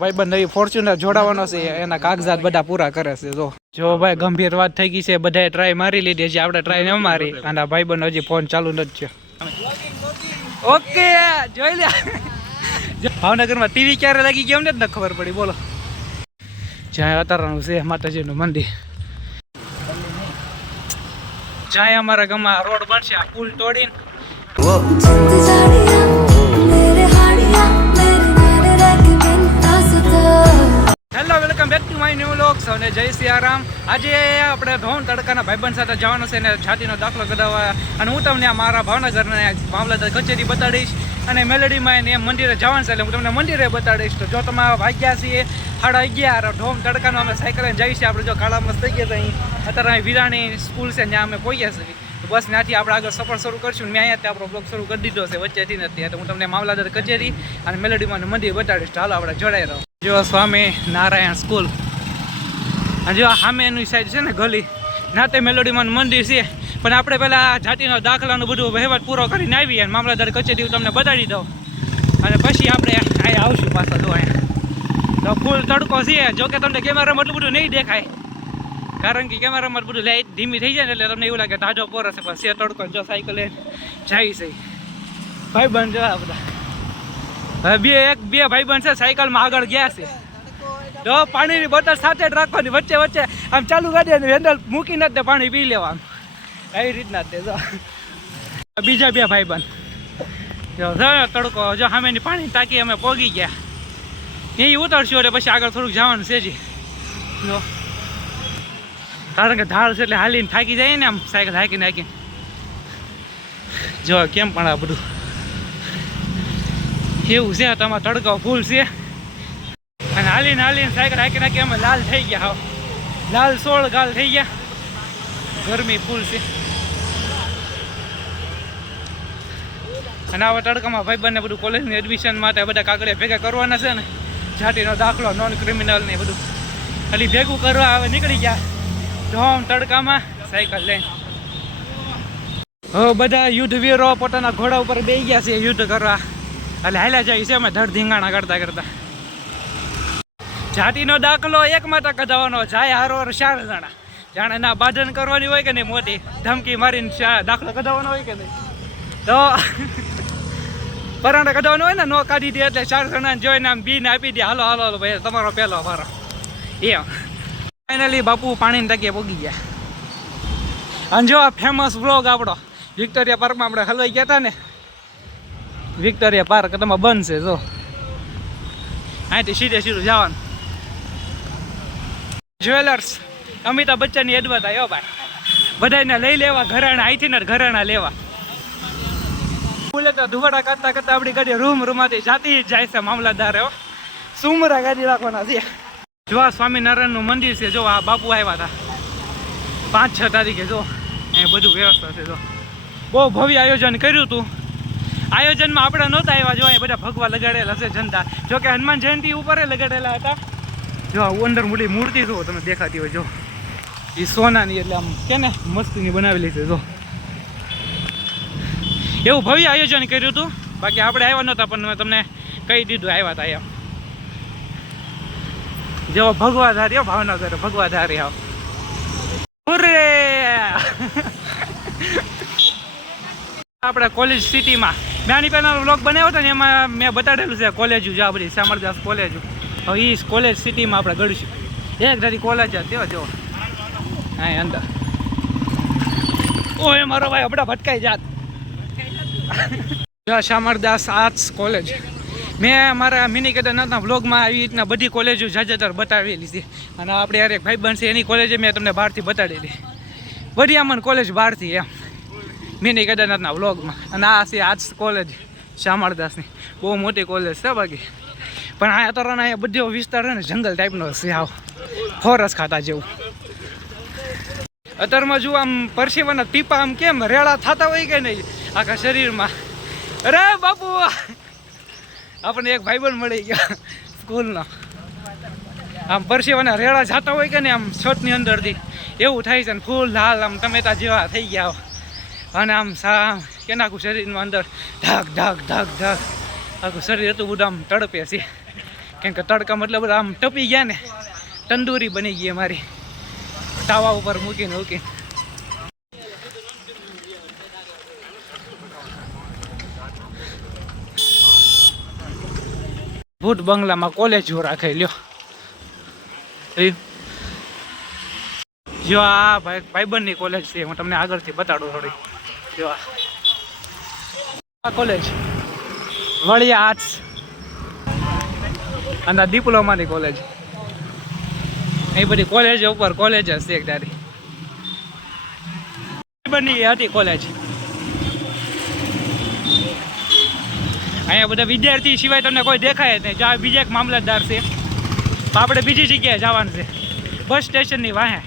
ભાઈબંધ નવી ફોર્ચ્યુનર જોડાવાનો છે, એના કાગજાત બધા પૂરા કરે છે. જો ભાઈ ગંભીર વાત થઈ ગઈ છે, બધાએ ટ્રાય મારી લીધી છે, આપણે ટ્રાય ન મારી અને ભાઈબંધ હજી ફોન ચાલુ નથી છે. ઓકે જોઈ લે. ભાવનગરમાં ટીવી ક્યારે લાગી ગયો ને જ ખબર પડી. બોલો જ્યાં અતારાનું છે માતાજીનું મંદિર, જ્યાં અમારા ગામમાં રોડ બનશે આ પુલ તોડીને. Hello, welcome back to my new vlogs અને જય સિયારામ. આજે આપણે ધોન તડકાના ભાઈબંધ સાથે જવાનું છે અને છાતીનો દાખલો કઢાવવા, અને હું તમને મારા ભાવનગરને મામલતદાર કચેરી બતાડીશ અને મેલેડીમાં એને મંદિરે જવાનું છે એટલે હું તમને મંદિરે બતાડીશ. તો જો તમે વાગ્યા છીએ 11:30 ધોમ તડકાનો અમે સાયકલ લઈને જઈએ છીએ. આપણે જો કાળા મસ્ત થઈ ગયા હતા અહીં, અત્યારે અહીં વિરાણી સ્કૂલ છે ત્યાં અમે પહોંચ્યા છીએ. બસ ત્યાંથી આપણે આગળ સફર શરૂ કરશું. મેં અહીંયાથી આપણો બ્લોગ શરૂ કરી દીધો છે, વચ્ચેથી નથી. તો હું તમને મામલતદાર કચેરી અને મેલેડીમાં મંદિર બતાડીશ. ચાલો આપણે જોડાઈ રહો. જો સ્વામી નારાયણ સ્કૂલ, અને જો સામે એની સાઈડ છે ને ગલી, ના તે મેલોડીમાં મંદિર છે. પણ આપણે પહેલાં જાતિનો દાખલાનું બધું વહીવટ પૂરો કરીને આવીએ અને મામલતદાર કચેરી તમને બતાડી દઉં અને પછી આપણે અહીંયા આવશું પાછા. જો અહીંયા તો ફૂલ તડકો છે. જોકે તમને કેમેરામાં એટલું બધું નહીં દેખાય, કારણ કે કેમેરામાં બધું લાઇટ ધીમી થઈ જાય ને એટલે તમને એવું લાગે તાજો પોર હશે, પણ છે તડકો. જો સાયકલ જાય છે ભાઈબંધ, જો બધા હવે બે ભાઈબંધ છે સાયકલમાં આગળ ગયા છે. જો પાણીની બોટલ સાથે જ રાખવાની, વચ્ચે વચ્ચે આમ ચાલુ ગાડી અને હેન્ડલ મૂકીને જ પાણી પી લેવાનું, એવી રીતના તે. જો બીજા બે ભાઈબંધ જો તડકો, જો સામેની પાણી ટાંકી અમે પોગી ગયા, એ ઉતરશું એટલે પછી આગળ થોડુંક જવાનું છે જી. જો કારણ કે ઢાળ છે એટલે હાલીને થાકી જાય ને આમ સાયકલ હાકીને હાકીને. જો કેમ પણ આ બધું એવું છે, તમારે તડકો ફૂલ છે અને હાલીને સાયકલ હાકી નાખી અમે લાલ થઈ ગયા, હા લાલ 16 ગાલ થઈ ગયા, ગરમી ફૂલ છે. અને આવા તડકામાં ભાઈબંધને બધું કોલેજની એડમિશન માટે બધા કાગળિયા ભેગા કરવાના છે ને, જાતિનો દાખલો, નોન ક્રિમિનલ ને બધું ખાલી ભેગું કરવા હવે નીકળી ગયા ધોમ તડકામાં સાયકલ લઈને. હવે બધા યુદ્ધવીરો પોતાના ઘોડા ઉપર બેસી ગયા છે યુદ્ધ કરવા, એટલે હાલ્યા જાય છે અમે ધડ ધીંગાણા કરતા કરતા. જાતિનો દાખલો એક માટે કઢાવવાનો, જાય હારોર 4 જણા. જાણે ના બાધન કરવાની હોય કે નહીં, મોટી ધમકી મારીને દાખલો કઢાવવાનો હોય કે નહીં, તો પરાણે કઢાવવાનો હોય ને, નો કાઢી દે એટલે 4 જણાને જોઈને આમ બીને આપી દે, હાલો હાલો ભાઈ તમારો પહેલો વારો. એમ ફાઇનલી બાપુ પાણીની ટાંકીએ પોગી ગયા. અને જો આ ફેમસ બ્લોગ આપણો વિક્ટોરિયા પાર્કમાં આપણે હલવાઈ ગયા હતા ને, વિક્ટોરિયા પાર્ક તમારે બંધ છે. જો અહીંથી સીધું જવાનું. જ્વેલર્સ અમિતાભ બચ્ચનની એડવર્ટ આવ્યો ભાઈ, બધાને લઈ લેવા ઘરેણા, અહીંથી ને ઘરેણા લેવા. બોલે તો ધુવાડા કરતા કરતા આપણી ગાડી રૂમમાંથી જાતી જ જાય છે. મામલતદાર સુમરા ગાડી રાખવાના છે. જો આ સ્વામિનારાયણનું મંદિર છે. જો આ બાપુ આવ્યા હતા 5-6 તારીખે. જો એ બધું વ્યવસ્થા છે. જો બહુ ભવ્ય આયોજન કર્યું હતું. આયોજનમાં આપણે નહોતા આવ્યા. જો અહીંયા બધા ભગવા લગાડેલા છે જનતા. જો કે હનુમાન જયંતિ ઉપર લગાડેલા હતા. જો અંદર મોટી મૂર્તિ જો તમે દેખાતી હોય, જો એ સોનાની, એટલે આમ કે ને મસ્તીની બનાવેલી છે. જો એવું ભવ્ય આયોજન કર્યું હતું. બાકી આપણે આવ્યા નહોતા, પણ મેં તમને કહી દીધું આવ્યા હતા એમ. જો ભગવાધારી, ભાવનગર ભગવાધારી. આવ આપણે કોલેજ સિટીમાં મેં આની પહેલાં વ્લોગ બનાવ્યો હતો ને, એમાં મેં બતાડેલું છે કોલેજ, જો આ બધી શામળદાસ કોલેજ. હવે એ કોલેજ સિટીમાં આપણે ગળીશું. એક ધારી કોલેજ જ જો હા અંદર. ઓય મારો ભાઈ આપણા ભટકાઈ જાત. શામળદાસ આર્ટ્સ કોલેજ મેં મારા મિની કેદારનાથના વ્લોગમાં આવી રીતના બધી કોલેજો જાજેતર બતાવેલી છે. અને આપણે યાર એક ભાઈબંધ છે એની કોલેજ મેં તમને બહારથી બતાડેલી, બધી આમાં કોલેજ બહારથી એમ મિની કેદારનાથના વ્લોગમાં. અને આ છે આર્ટ્સ કોલેજ શામળદાસની, બહુ મોટી કોલેજ છે. બાકી પણ આ અત્યારના અહીંયા બધો વિસ્તાર છે ને જંગલ ટાઈપનો છે, આવ ફોરેસ્ટ ખાતા જેવું. અત્યારમાં જો આમ પરસેવાના ટીપા આમ કેમ રેડા થતા હોય કે નહીં આખા શરીરમાં. અરે બાપુ આપણને એક ભાઈબંધ મળી ગયા સ્કૂલનો, આમ પરસેવાના રેડા જતા હોય કે ને આમ છતની અંદરથી એવું થાય છે ને, ફૂલ લાલ આમ ટમેટા જેવા થઈ ગયા. અને આમ કે નાખું શરીરમાં અંદર ઢાક ઢાક ઢાક ઢાક આખું શરીર હતું બધું આમ તડપે છે. કેમ કે તડકા મતલબ આમ ટપી ગયા ને, તંદૂરી બની ગઈ અમારી તાવા ઉપર મૂકીને મૂકીને. ભૂત બંગલામાં કોલેજ રાખે લ્યો. જો આ ભાઈબંધની કોલેજ છે, હું તમને આગળથી બતાડું થોડી. જો આ કોલેજ વળિયા આર્ટ્સ અને ડિપ્લોમાની કોલેજ. એ બધી કોલેજ ઉપર કોલેજ હશે એક તારી બની હતી કોલેજ. અહીંયા બધા વિદ્યાર્થી સિવાય તમને કોઈ દેખાય જ નહીં. જો બીજા એક મામલતદાર છે, તો આપણે બીજી જગ્યાએ જવાનું છે, બસ સ્ટેશનની વાહે.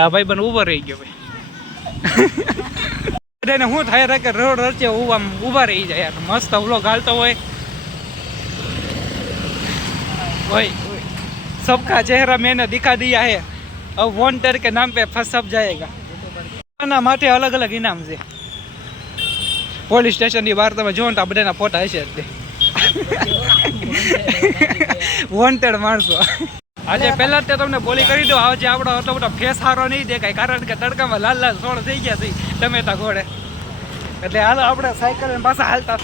આ ભાઈ બન ઉભો રહી ગયો ભાઈ. બધાને શું થાય કે રોડ વચ્ચે ઊભા રહી જાય યાર. મસ્ત વ્લોગ હાલતો હોય. सबका चेहरा मैंने दिखा दिया है, अब वॉन्टेड के नाम पे सब जाएगा. આના માટે અલગ અલગ ઇનામ છે. પોલીસ સ્ટેશનની બહાર તમે જોવો ને તો આ બધાના ફોટા હશે જ. વોન્ટેડ માણસો. આજે પહેલા જ તમને બોલી કરી દો, આજે આપણો એટલો બધો ફેસ સારો નહીં દેખાય, કારણ કે તડકામાં લાલ લાલ સોળ થઈ ગયા છે ટમેટા ઘોડે. એટલે હાલો આપણે સાયકલ પાછા હાલતા.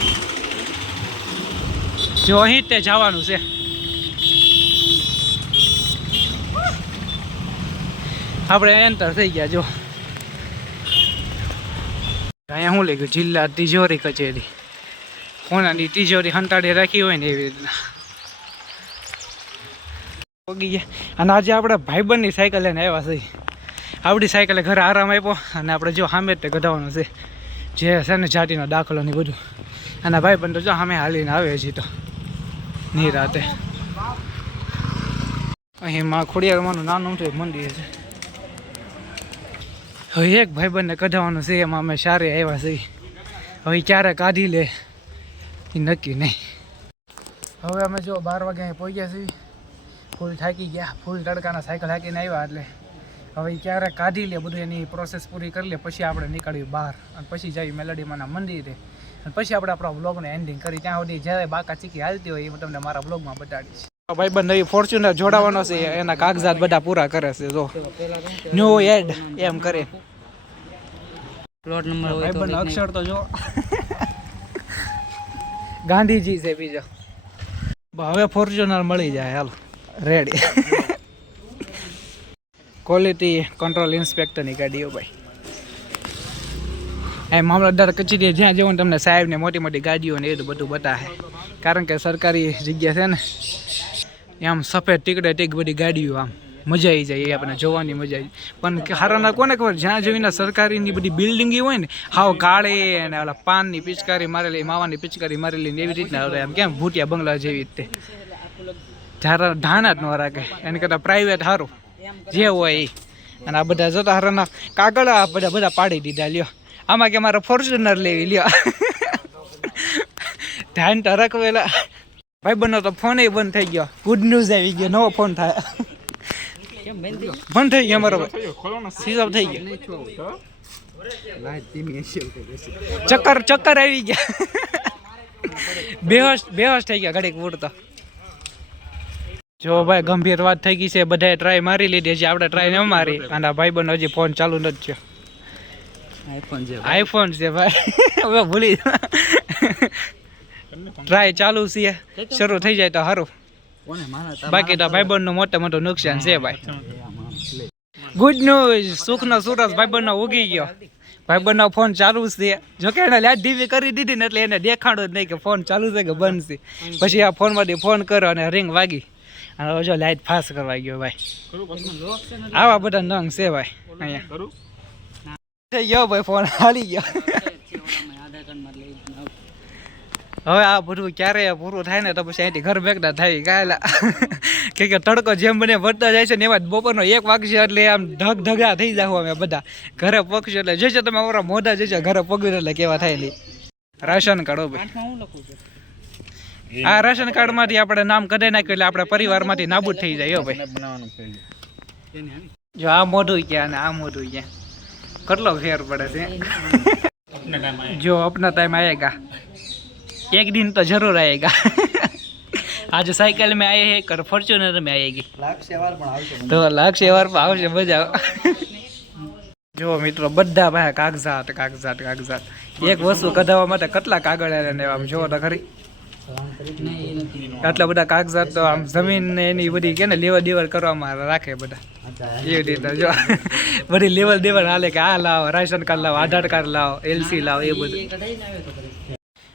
જો અહીં તે જવાનું છે. આપણે એન્ટર થઈ ગયા. જો અહીંયા શું લઈ ગયું, જિલ્લા તિજોરી કચેરી. કોનાની તિજોરી હંતાડી રાખી હોય ને એવી રીતના પગી ગયા. અને આજે આપણે ભાઈબંધની સાયકલ લઈને આવ્યા છે. આપણી સાયકલે ઘરે આરામ આપ્યો અને આપણે જો સામે જ તે કઢાવવાનું છે, જે છે ને જાતિનો દાખલો ને બધું. અને ભાઈબંધ તો જો સામે હાલીને આવે છે તો નિરાતે. અહીં માં ખોડિયારમાંનું નાનું છે મંદિર છે. હવે એક ભાઈબંધને કઢાવવાનું છે, એમાં અમે સારે આવ્યા છીએ. હવે ક્યારે કાઢી લે એ નક્કી નહીં. હવે અમે જો 12 વાગે અહીં પહોંચ્યા છીએ. ફૂલ થાકી ગયા, ફૂલ તડકાના સાયકલ હાકીને આવ્યા. એટલે હવે ક્યારે કાઢી લે બધું, એની પ્રોસેસ પૂરી કરી લે, પછી આપણે નીકળીએ બહાર અને પછી જઈએ મેલડીમાંના મંદિરે. અને પછી આપણે આપણા વ્લોગને એન્ડિંગ કરી. ત્યાં સુધી જ્યારે બાકા ચીકી હાલતી હોય એ તમને મારા વ્લોગમાં બતાડીશ. ભાઈબંધ નવી ફોર્ચ્યુનર જોડાવાનો છે, એના કાગજાત બધા પૂરા કરે છે. જો ન્યુ એડ એમ કરે. પ્લોટ નંબર ભાઈબંધ અક્ષર તો જો ગાંધીજી છે બીજો. હવે ફોર્ચ્યુનર મળી જાય. હાલ રેડી. ક્વોલિટી કંટ્રોલ ઇન્સ્પેક્ટરની ગાડીઓ ભાઈ. એ મામલતદાર કચેરી જ્યાં જવું તમને સાહેબને મોટી મોટી ગાડીઓ ને એ બધું બતાવે, કારણ કે સરકારી જગ્યા છે ને. આમ સફેદ ટીકડે ટીક બધી ગાડીઓ, આમ મજા આવી જાય. એ આપણે જોવાની મજા આવી. પણ હારાના કોને ખબર, જ્યાં જોઈને સરકારીની બધી બિલ્ડિંગ હોય ને હાવ કાળી અને ઓલા પાનની પિચકારી મારેલી, માવાની પિચકારી મારેલી ને એવી રીતના આમ કેમ ભૂટિયા બંગલા જેવી રીતે ધાણા જ ન રાખે. એને કરતાં પ્રાઇવેટ સારું જે હોય એ. અને આ બધા જોતા હારાના કાગળ આ બધા પાડી દીધા. લ્યો આમાં કે મારે ફોર્ચ્યુનર લેવી. લ્યો ધ્યાન તો રાખવેલા. ભાઈ બનો તો ફોન બંધ થઈ ગયો. ગુડ ન્યૂઝ આવી ગયો, નવો ફોન થાય બંધ થઈ ગયો અમારો સ્વિચ ઓફ થઈ ગયો. ચક્કર આવી ગયા. બેહોશ થઈ ગયા ઘડીક ઉડતો. જો ભાઈ ગંભીર વાત થઈ ગઈ છે. બધાએ ટ્રાય મારી લીધી છે, આપણે ટ્રાય ન મારી. અને ભાઈ બનો હજી ફોન ચાલુ નથી થયો. આઈફોન છે ભાઈ. હવે ભૂલી ટ્રાય ચાલુ છે, શરૂ થઈ જાય તો સારું. બાકી તો ભાઈબંધ નું મોટું નુકસાન છે ભાઈ. ગુડ ન્યૂઝ, સુખનો સુરજ ભાઈબંધ ઉગી ગયો. ભાઈબંધ નો ફોન ચાલુ છે. જોકે એને લાઈટ ધીમી કરી દીધી ને એટલે એને દેખાડો જ નહીં કે ફોન ચાલુ છે કે બંધ છે. પછી આ ફોન માંથી ફોન કર્યો અને રિંગ વાગી અને જો લાઈટ ફાસ્ટ કરવા ગયો ભાઈ. આવા બધા નંગ છે ભાઈ. અહીંયા થઈ ગયો ભાઈ, ફોન હાલી ગયો. હવે આ બધું ક્યારે પૂરું થાય ને તો પછી અહીંથી ઘર ભેગતા થાય કાયલા. કે તડકો જેમ બને વધતા જાય છે ને એમાં બપોરનો 1 વાગશે એટલે આમ ઢગઢગા થઈ જાવ અમે બધા. ઘરે પગશે એટલે જશે તમે અમારા મોઢા જશે ઘરે પગ્યું એટલે કેવા થાય નહીં. રાશન કાર્ડ ભાઈ, આ રાશન કાર્ડ માંથી આપણે નામ કઢાઈ નાખ્યું એટલે આપણે પરિવારમાંથી નાબૂદ થઈ જાય. ભાઈ જો આ મોઢું ક્યાં ને આ મોઢું ક્યાં, કેટલો ફેર પડે છે. જો અપના ટાઈમ આયેગા. एक दिन तो जरूर आएगा। आज साइकिल में आए हैं कर फॉर्च्यूनर में आएगी तो लाख सेवार पर आवशे मजा। जो मित्रों बधा भाई कागजात कागजात कागजात एक वस्तु कढावा माटे કેટલા કાગળ ને આમ જો તો ખરી આટલા બધા કાગજાત તો આમ જમીન ને એની બધી કે ને લેવડ દેવડ કરવામાં રાખે બધા એવી રીતે જો બધી લેવડ દેવડ હાલે કે આ લાવો રાશન કાર્ડ લાવો આધાર કાર્ડ લાવો એલસી લાવો એ બધું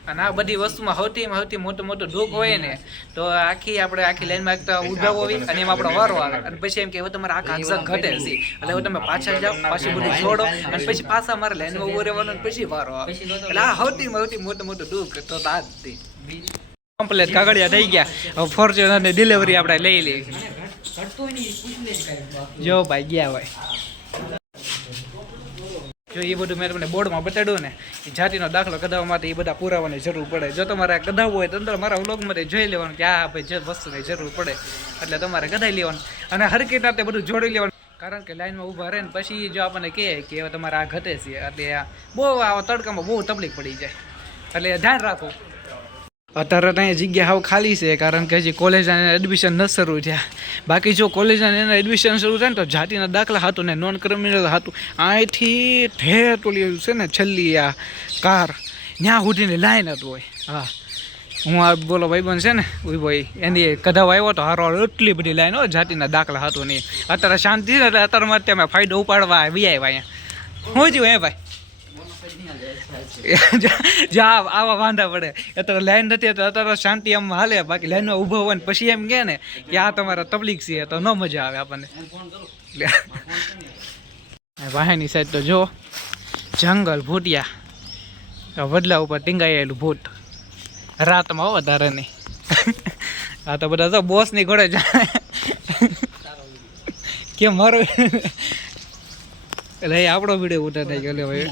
અને આ બધી વસ્તુમાં સૌથી મોટું દુઃખ હોય ને તો આખી લાઈનમાં એક તો ઊભા હોવી અને એમાં આપણો વારો આવે અને પછી એમ કે હવે તમારે આ કાગજાત ઘટે છે એટલે હવે તમે પાછા જાઓ પાછું બધું છોડો અને પછી પાછા મારે લાઈનમાં ઊભો રહેવાનો પછી વારો આવે એટલે આ સૌથી મોટું દુઃખ તો આ જ કમ્પ્લેટ કાગળિયા થઈ ગયા હવે ફોર્ચ્યુનર ની ડિલિવરી આપણે લઈ લઈએ જો ભાઈ ગયા ભાઈ જો એ બધું મેં તમને બોર્ડમાં બતાડ્યું ને એ જાતિનો દાખલો કઢાવવા માટે એ બધા પુરાવાની જરૂર પડે જો તમારે કઢાવવું હોય તો અંદર મારા વ્લોગમાં જોઈ લેવાનું કે આ ભાઈ જે વસ્તુની જરૂર પડે એટલે તમારે કઢાવી લેવાનું અને હરકી રીતે બધું જોડી લેવાનું કારણ કે લાઈનમાં ઊભા રહે ને પછી જો આપણને કહે કે હવે તમારે આ ઘટે છે એટલે આ બહુ આ તડકામાં બહુ તકલીફ પડી જાય એટલે ધ્યાન રાખો અત્યારે ત્યાં જગ્યા હાવ ખાલી છે કારણ કે હજી કોલેજ એડમિશન ન શરૂ થયા બાકી જો કોલેજ એના એડમિશન શરૂ થાય ને તો જાતિના દાખલા હતું ને નોન ક્રિમિનલ હતું અહીંથી ઠેર ટોલી છે ને છેલ્લી આ કાર ત્યાં સુધીની લાઈન હતું હોય હા હું આ બોલો ભાઈબંધ છે ને ભાઈ એની કઢાવા આવ્યો તો હારો એટલી બધી લાઈન હોય જાતિના દાખલા હતું નહીં અત્યારે શાંતિ છે એટલે અત્યારમાં તમે ફાયદો ઉપાડવા આવી આવ્યા અહીંયા હું જ હે ભાઈ જા આવા વાંધા પડે અત્યારે લાઈન નથી તો અત્યારે શાંતિ આમ હાલે બાકી લાઈનમાં ઊભો હોય ને પછી એમ કહે ને કે આ તમારા તબલીગ છે તો ન મજા આવે આપણને વાહેની સાઈડ તો જો જંગલ ભૂટિયા વડલા ઉપર ટીંગાયેલું ભૂત રાતમાં વધારે નહીં આ તો બધા તો બોસની ઘોડે જાય કેમ મારો એટલે આપણો વિડીયો ઉઠા થઈ ગયો ભાઈ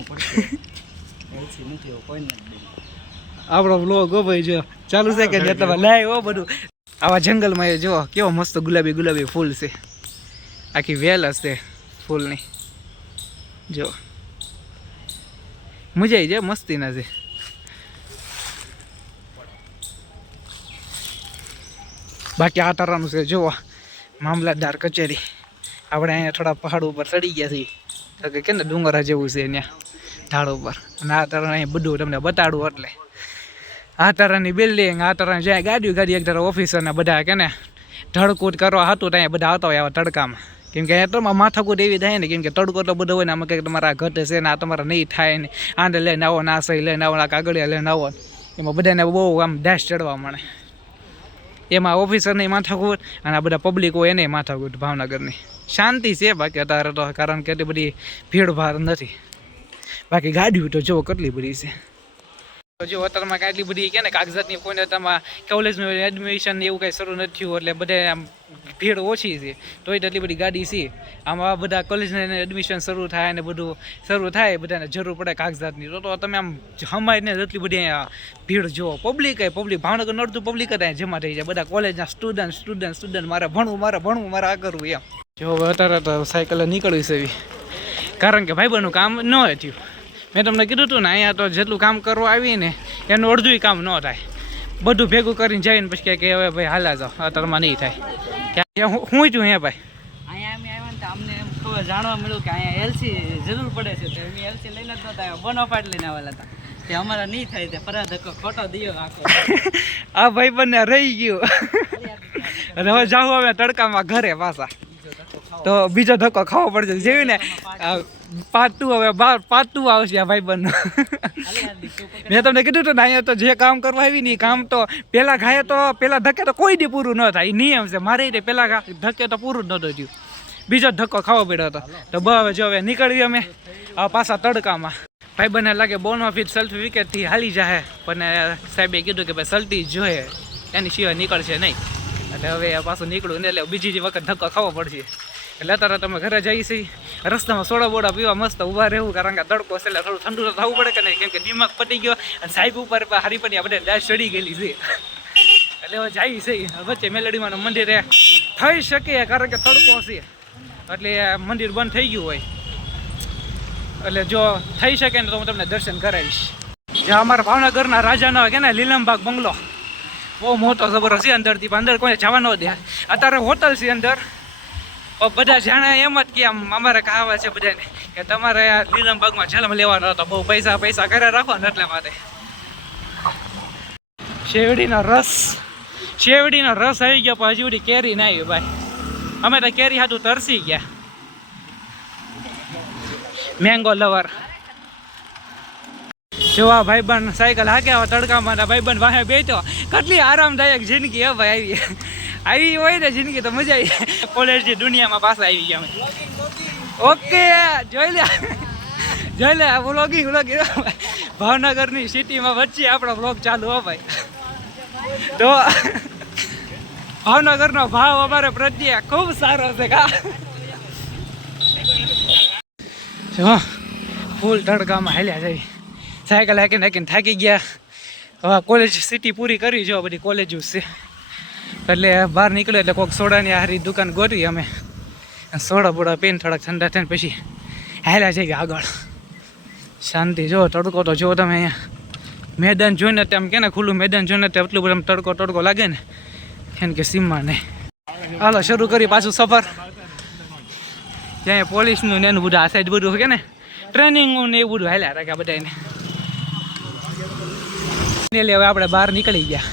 આપણો બ્લોગ હો ભાઈ જો ચાલુ છે કે તમે લાય હો બધું આવા જંગલમાં એ જો કેવો મસ્ત ગુલાબી ફૂલ છે આખી વેલ હશે ફૂલની જો મજા આવી જાય મસ્તી ના છે બાકી આ તરાનું છે જો મામલતદાર કચેરી આપણે અહીંયા થોડા પહાડ ઉપર ચડી ગયા છીએ તો કે ને ડુંગરા જેવું છે ત્યાં ઢાળ ઉપર અને આ તરા અહીં બધું તમને બતાડું એટલે આ તરાની બિલ્ડિંગ આ તરા જાય ગાડી એક તરફ ઓફિસરને બધા કે ને ધડકૂટ કરવા હતું ત્યાં બધા આવતા હોય આવા તડકામાં કેમ કે તો માથાકૂટ એવી થાય ને કેમ કે તડકો તો બધો હોય ને આમાં કંઈક તમારા ઘટે છે ને આ તમારા નહીં થાય ને આંડે લઈને આવો ના સહી લઈને આવો ના કાગળિયા લઈને આવો એમાં બધાને બહુ આમ ડેશ ચડવા મળે એમાં ઓફિસરની માથાકૂટ અને આ બધા પબ્લિક હોય એને માથાકૂટ ભાવનગરની શાંતિ છે બાકી અત્યારે તો કારણ કે એટલી બધી ભીડભાડ નથી બાકી ગાડીઓ તો જો કેટલી બધી છે જો અત્યારમાં કાંઈ એટલી બધી કે ને કાગજાતની કોઈને અત્યારમાં કોલેજનું એડમિશન એવું કંઈ શરૂ નથી થયું એટલે બધે આમ ભીડ ઓછી છે તોય તો એટલી બધી ગાડી છે આમાં બધા કોલેજને એડમિશન શરૂ થાય ને બધું શરૂ થાય બધાને જરૂર પડે કાગજાતની તો તમે આમ હમાઈને એટલી બધી અહીંયા ભીડ જુઓ પબ્લિક ભાવનગર નડતું પબ્લિક જ અહીંયા જમા થઈ જાય બધા કોલેજના સ્ટુડન્ટ મારે ભણવું મારે આ કરવું એમ જો અત્યારે તો સાયકલ નીકળવી છે કારણ કે ભાઈબંધનું કામ ન થયું મેં તમને કીધું હતું ને અહીંયા તો જેટલું કામ કરવા આવીને એનું અડધું કામ ન થાય બધું ભેગું કરીને જઈને પછી કે હવે ભાઈ હાલા જાઓ અત્યારમાં નહીં થાય હું છું અહીંયા ભાઈ અહીંયા અમે આવ્યા ને તો અમને એમ ખબર જાણવા મળ્યું કે અહીંયા એલસી જરૂર પડે છે તો અમે એલસી લઈને જ નહોતા આવ્યા બોનોફાઇડ લઈને આવેલા હતા તે અમારા નહીં થાય તે ફરા ધક્કો ખોટો દિયો આખો આ ભાઈબંધને રહી ગયું અને હવે જાઉં હવે તડકામાં ઘરે પાછા તો બીજો ધક્કો ખાવો પડશે જેવી ને પાતું આવશે આ ભાઈબંધ મેં તમને કીધું હતું ને અહીંયા તો જે કામ કરવા આવી ને કામ તો પેલા ઘાયે તો પેલા ધક્કે તો કોઈ દી પૂરું ન થાય એ નિયમ છે મારે પેલા ધક્કે તો પૂરું જ નહોતું થયું બીજો ધક્કો ખાવો પડ્યો હતો તો હવે જો હવે નીકળવી અમે આ પાછા તડકામાં ભાઈબંધને લાગે બોનોફિટ સર્ટિફિકેટથી હાલી જાય પણ સાહેબે કીધું કે ભાઈ સલ્ટી જોઈએ એની સિવાય નીકળશે નહીં એટલે હવે પાછું નીકળું ને એટલે બીજી વખત ધક્કો ખાવો પડશે એટલે અત્યારે તમે ઘરે જઈ છીએ રસ્તામાં સોડા બોડા પીવા મસ્ત ઊભા રહેવું કારણ કે તડકો છે એટલે થોડું ઠંડુ તો થવું પડે કે નહીં કેમ કે દિમાગ પતી ગયો અને સાહેબ ઉપર હારીપની આપણે ડેશ ચડી ગયેલી છે એટલે હવે જાય છે વચ્ચે મેલડીમાં મંદિરે થઈ શકે કારણ કે તડકો છે એટલે મંદિર બંધ થઈ ગયું હોય એટલે જો થઈ શકે ને તો હું તમને દર્શન કરાવીશ જે અમારા ભાવનગરના રાજાનો કે ને લીલમબાગ બંગલો બહુ મોટો જબરદસ્ત છે. અંદરથી પણ અંદર કોઈ જવા ન દે. અત્યારે હોટલ છે અંદર. બધા જાણે એમ જ કે આમ અમારે કહાવત છે બધાને કે તમારે લીલમબાગમાં જન્મ લેવાનો હતો, બહુ પૈસા ઘરે રાખો ને એટલે માટે. શેરડીનો રસ આવી ગયો પણ હજી સુધી કેરી ના આવી ભાઈ. અમે તો કેરી હાથું તરસી ગયા. મેંગો લવર જોવા ભાઈબંધ સાયકલ હાક્યા તડકામાં, ભાઈબંધ વાહે બેઠો. કેટલી આરામદાયક જિંદગી હે ભાઈ. આવી હોય ને જિંદગી તો મજા આવી. કોલેજની દુનિયામાં પાછા આવી ગયા અમે. ઓકે જોઈ લે વ્લોગિંગ ભાવનગરની સિટીમાં વચ્ચે આપણો વ્લોગ ચાલુ હો ભાઈ. તો ભાવનગરનો ભાવ અમારે પ્રત્યે ખૂબ સારો છે કા. જો ફૂલ તડકામાં હાલ્યા જાય. સાયકલ હાકીને થાકી ગયા. હવે કોલેજ સિટી પૂરી કરી જો બધી કોલેજો છે એટલે બહાર નીકળ્યો એટલે કોઈક સોડાની હારી દુકાન ગોઠવી અમે. સોડા બોડા પીને થોડાક ઠંડા થઈને પછી હાલ્યા જઈએ આગળ. શાંતિ જો તડકો તો જો તમે અહીંયા મેદાન જોઈને તેમ કે ને ખુલ્લું મેદાન જોઈને તે એટલું બધું તડકો લાગે ને એને કે સીમમાં નહીં. હાલો શરૂ કરી પાછું સફર. જ્યાં પોલીસનું ને એનું બધું આ સાઈડ બધું કે ને ટ્રેનિંગનું ને એવું બધું હાલ્યા રાખ્યા બધાને. હવે આપણે બહાર નીકળી ગયા.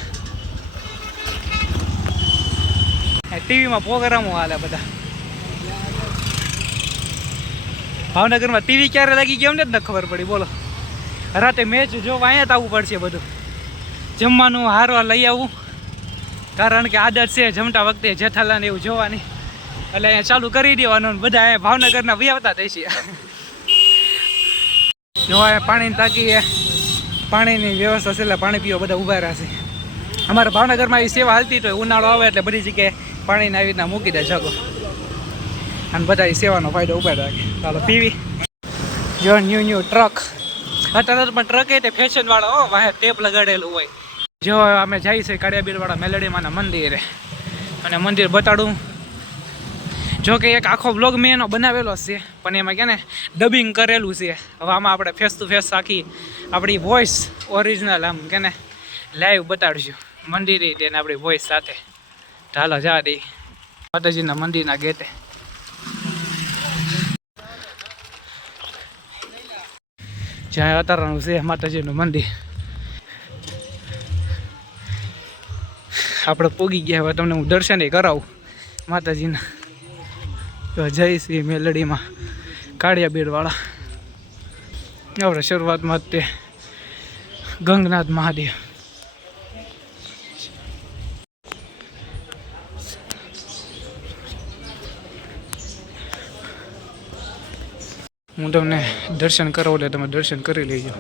ટીવીમાં પ્રોગ્રામો હાલે બધા. ભાવનગરમાં ટીવી ક્યારે લાગી ગયો અમને જ ન ખબર પડી. બોલો રાતે મેચ જોવા અહીંયા જ આવવું પડશે. બધું જમવાનું હારવા લઈ આવવું કારણ કે આદત છે જમતા વખતે જેઠાલાલ એવું જોવાની એટલે અહીંયા ચાલુ કરી દેવાનું. બધા અહીંયા ભાવનગરના વિયાવતા થઈ છે. જોવા પાણીની ટાંકી પાણીની વ્યવસ્થા છે એટલે પાણી પીવા બધા ઊભા રહેશે. અમારા ભાવનગરમાં એવી સેવા હાલતી તો ઉનાળો આવે એટલે બધી જગ્યાએ પાણીને આવી રીતના મૂકી દે જગો અને બધા એ સેવાનો ફાયદો ઉભા રાખે. ચાલો પીવી. જો ન્યૂ ટ્રક અત્યારે પણ ટ્રક એ તે ફેશનવાળો હો વાહે ટેપ લગાડેલું હોય. જો અમે જઈએ છીએ કાળિયાબીરવાળા મેલડીમાંના મંદિરે અને મંદિર બતાડું. જો કે એક આખો બ્લોગ મેં એનો બનાવેલો છે પણ એમાં કે ને ડબિંગ કરેલું છે. હવે આમાં આપણે ફેસ ટુ ફેસ આખી આપણી વોઇસ ઓરિજિનલ આમ કે ને લાઈવ બતાડશું મંદિરે તેને આપણી વોઇસ સાથે. ચાલો જા દઈ માતાજીના મંદિરના ગેટે. જ્યાં અતારાનું છે માતાજીનું મંદિર. આપણે પોગી ગયા. હવે તમને હું દર્શન કરાવું માતાજીના. તો જય શ્રી મેલડીમાં કાળિયાબીરવાળા. આપણે શરૂઆતમાં તે ગંગનાથ મહાદેવ. હું તમને દર્શન કરાવું એટલે તમે દર્શન કરી લેજો.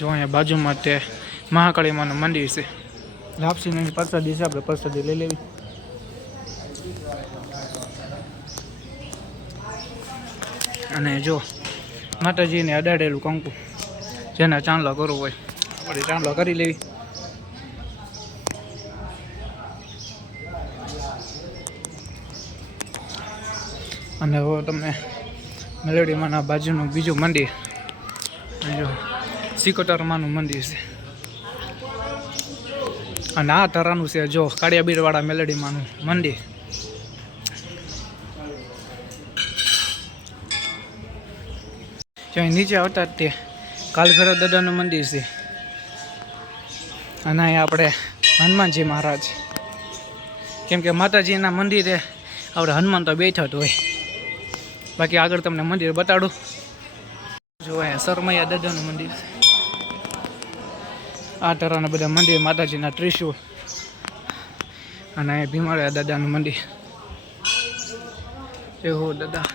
જો અહીંયા બાજુમાં તે મહાકાળી માનું મંદિર છે. લાપસીની પ્રસાદી છે, આપણે પ્રસાદી લઈ લેવી. અને જો માતાજીને અડાડેલું કંકુ જેને ચાંદલો કરવો હોય આપણે ચાંદલો કરી લેવી. અને હવે તમને મેલડીમાંના બાજુનું બીજું મંદિર જો સિકોતરમાનું મંદિર છે. અને આ તરાનું છે જો કાળિયાબીરવાળા મેલડીમાંનું મંદિર. જો નીચે આવતા તે કાલભૈરવ દાદાનું મંદિર છે. અને અહીંયા આપણે હનુમાનજી મહારાજ, કેમ કે માતાજીના મંદિરે આપણે હનુમાન તો બેઠા જ હોય. બાકી આગળ તમને મંદિર બતાડું. જો અહીંયા સરમૈયા દાદાનું મંદિર છે. આ તરાના બધા મંદિર માતાજીના ત્રિશુળ. અને અહીંયા ભીમાળિયા દાદાનું મંદિર. એવો દાદા.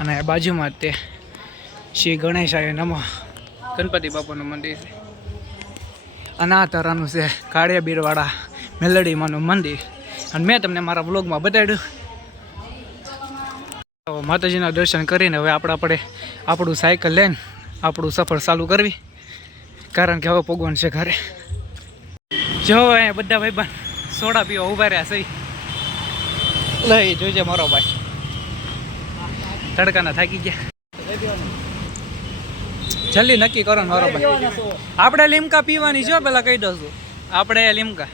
અને બાજુમાં જ તે શ્રી ગણેશાય નમઃ ગણપતિ બાપાનું મંદિર છે. અને આ તરાનું છે કાળિયાબીરવાળા મેલડીમાંનું મંદિર. અને મેં તમને મારા વ્લોગમાં બતાડ્યું. માતાજીના દર્શન કરીને હવે આપણું સાયકલ લઈને આપણું સફર ચાલુ કરવી, કારણ કે હવે ભગવાન છે ઘરે. જો અહીંયા બધા ભાઈબંધ સોડા પીવા ઊભા રહ્યા સહી લઈ જોજે મારો ભાઈ તડકાના થાકી ગયા. જલ્દી નક્કી કરો ને મારો ભાઈ. આપણે લીમકા પીવાની છે પેલા કહી દઉં છું. આપણે લીમકા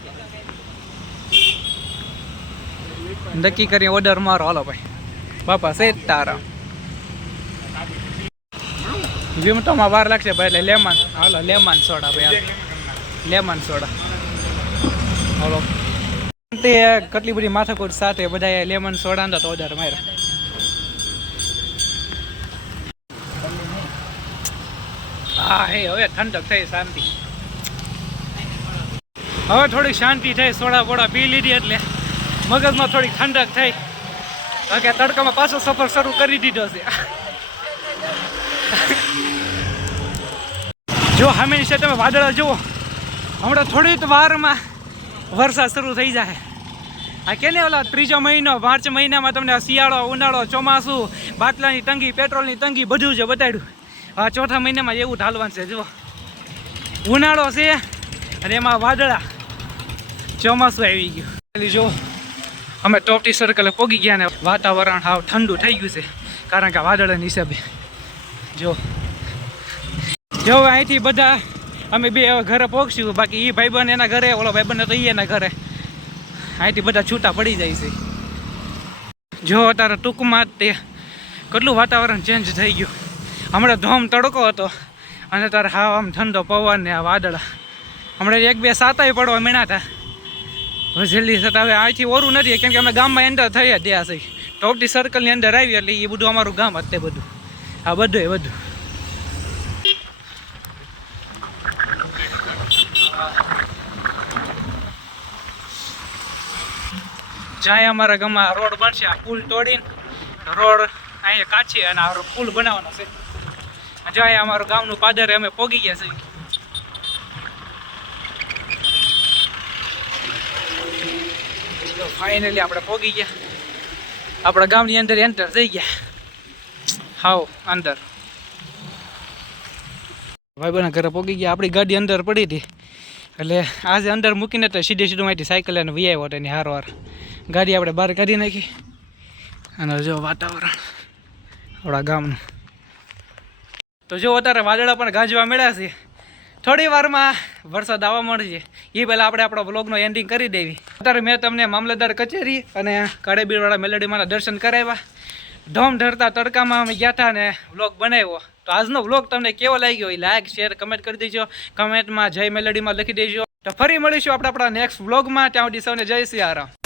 નક્કી કરી ઓર્ડર મારો. હાલો ભાઈ બાપા સેજ તારા વિમટોમાં વાર લાગશે ભાઈ એટલે લેમન. હાલો લેમન સોડા ભાઈ લેમન સોડા. હાલો તે કેટલી બધી માથાકૂટ સાથે બધા લેમન સોડા તો ઓર્ડર માર્યા. હા હે હવે ઠંડક થઈ શાંતિ. હવે થોડીક શાંતિ થઈ સોડા બોડા પી લીધી એટલે મગજમાં થોડીક ઠંડક થઈ. કારણ કે તડકામાં પાછો સફર શરૂ કરી દીધો છે. જો સામેની છે તમે વાદળા જુઓ હમણાં થોડી જ વારમાં વરસાદ શરૂ થઈ જાય. આ કેને ઓલા ત્રીજો મહિનો માર્ચ મહિનામાં તમને શિયાળો ઉનાળો ચોમાસું બાટલાની તંગી પેટ્રોલની તંગી બધું જ બતાડ્યું. આ ચોથા મહિનામાં એવું ઢાલવાનું છે. જુઓ ઉનાળો છે અને એમાં વાદળા ચોમાસું આવી ગયું. જો અમે ટોપટી સર્કલે પોગી ગયા ને વાતાવરણ હાવ ઠંડુ થઈ ગયું છે કારણ કે વાદળાની હિસાબે. જો અહીંથી બધા અમે બે હવે ઘરે પહોંચશું. બાકી એ ભાઈબંધ એના ઘરે ઓલો ભાઈબંધ તો એના ઘરે. અહીંથી બધા છૂટા પડી જાય છે. જો અત્યારે ટૂંકમાં તે કેટલું વાતાવરણ ચેન્જ થઈ ગયું. હમણાં ધોમ તડકો હતો અને તારે હાવ આમ ઠંડો પવન ને આ વાદળા. હમણાં એક બે સાતાય પડવા મીણા હતા. હવે જલ્દી થતા હવે અહીંથી ઓરું નથી કેમ કે અમે ગામમાં એન્ટર થઈ ત્યાં છે. ટોપટી સર્કલની અંદર આવી એટલે એ બધું અમારું ગામ હતું. તે બધું આ બધું જાય અમારા ગામમાં રોડ બનશે. આ પુલ તોડીને રોડ અહીંયા કાચી અને આ પુલ બનાવવાનો છે. જાય અમારું ગામનું પાદરે અમે પોગી ગયા છીએ. ફાઇનલી આપણે પોગી ગયા આપણા ગામની અંદર એન્ટર થઈ ગયા. હાવ અંદર ભાઈબંધના ઘરે પોગી ગયા. આપણી ગાડી અંદર પડી હતી એટલે આજે અંદર મૂકીને તો સીધું માહિતી સાયકલ લઈને વી આવ્યો હતો એની હારવાર. ગાડી આપણે બહાર કાઢી નાખી અને જો વાતાવરણ આપણા ગામનું. તો જો અત્યારે વાદળા પણ ગાજવા મળ્યા છે. થોડી વારમાં વરસાદ આવવા મળશે. એ પહેલાં આપણે આપણો બ્લોગનો એન્ડિંગ કરી દેવી. અત્યારે મેં તમને મામલતદાર કચેરી અને કાળેબીરવાળા મેલેડીમાંના દર્શન કરાવ્યા. ધોમ ધરતા તડકામાં અમે ગયા હતા અને વ્લોગ બનાવ્યો. તો આજનો વ્લોગ તમને કેવો લાગ્યો એ લાઈક શેર કમેન્ટ કરી દેજો. કમેન્ટમાં જય મેલેડીમાં લખી દેજો. તો ફરી મળીશું આપણા નેક્સ્ટ વ્લોગમાં. ત્યાં સુધી સૌને જય સિયારામ.